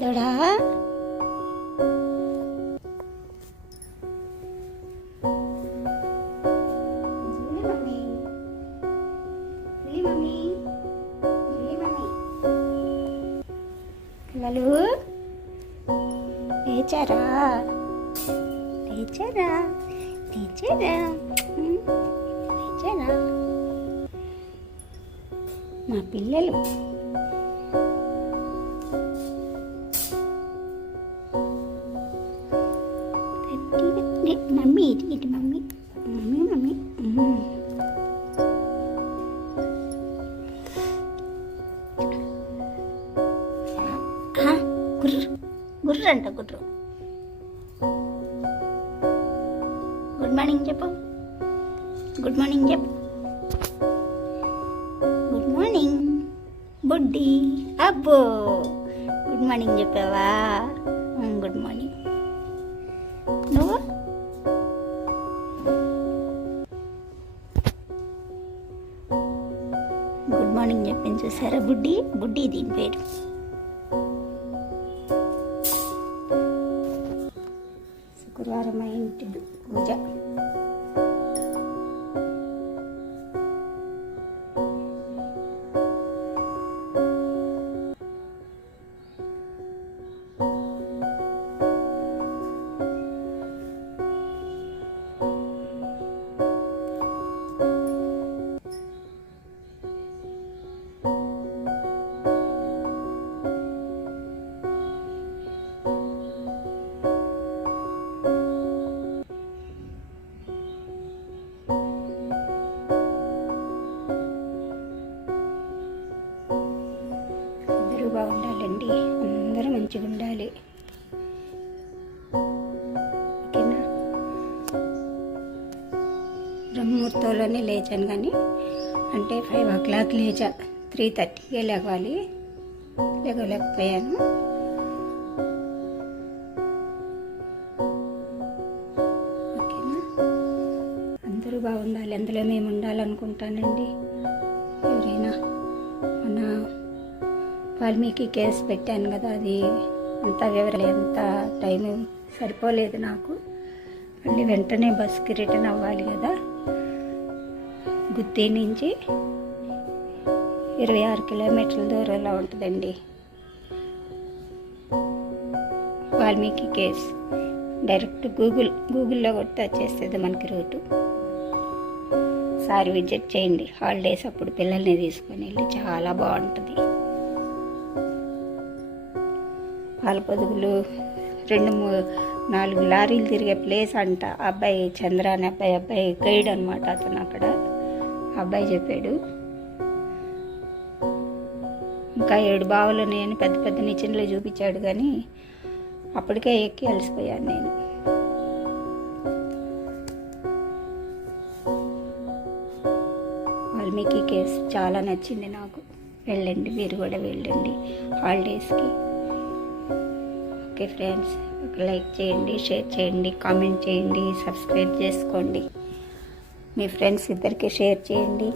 బుద్ధుడా పిల్లలు లేచారా లేచారా లేచారా లేచారా మా పిల్లలు మమ్మీ ఇటు ఇటు మమ్మీ మమ్మీ మమ్మీ గుర్రు గుర్రు అంట గుర్రు. గుడ్ మార్నింగ్ చెప్పు, గుడ్ మార్నింగ్ చెప్పు. గుడ్ మార్నింగ్ బుడ్డి. అబ్బో గుడ్ మార్నింగ్ చెప్పావా? Good morning. నువ్వు గుడ్ మార్నింగ్ చెప్పింది చూసారా? బుడ్డి బుడ్డి దీని పేరు. శుక్రవారం ఇంటి పూజ. బాగుండాలండి, అందరూ మంచిగా ఉండాలి. ఓకేనా? బ్రహ్మముహూర్తంలోనే లేచాను, కానీ అంటే 5 o'clock లేచా. 3:30కే లేవాలి, లేకపోయాను. ఓకేనా? అందరూ బాగుండాలి, అందులో మేము ఉండాలనుకుంటానండి. ఎవరైనా మన వాల్మీకి కేసు పెట్టాను కదా, అది అంత వివరాలు ఎంత టైం సరిపోలేదు నాకు. మళ్ళీ వెంటనే బస్కి రిటర్న్ అవ్వాలి కదా. గుత్తి నుంచి 26 కిలోమీటర్ల దూరంలో ఉంటుందండి వాల్మీకి కేవ్స్. డైరెక్ట్ గూగుల్లో కొడితే వచ్చేస్తుంది మనకి రూటు. సారి విజిట్ చేయండి హాలిడేస్ అప్పుడు, పిల్లల్ని తీసుకొని వెళ్ళి చాలా బాగుంటుంది. పాల పొదుగులు 2-4 లారీలు తిరిగే ప్లేస్ అంట. అబ్బాయి చంద్ర అనే అబ్బాయి గైడ్ అనమాట అతను. అక్కడ అబ్బాయి చెప్పాడు. ఇంకా 7 బావులు నేను పెద్ద పెద్ద నిచ్చెనలు చూపించాడు, కానీ అప్పటికే ఎక్కి అలసిపోయాను నేను. వాల్మీకి కేవ్స్ చాలా నచ్చింది నాకు. వెళ్ళండి, మీరు కూడా వెళ్ళండి హాలిడేస్కి. ఓకే ఫ్రెండ్స్, ఒక లైక్ చేయండి, షేర్ చేయండి, కామెంట్ చేయండి, సబ్స్క్రైబ్ చేసుకోండి. మీ ఫ్రెండ్స్ ఇద్దరికి షేర్ చేయండి.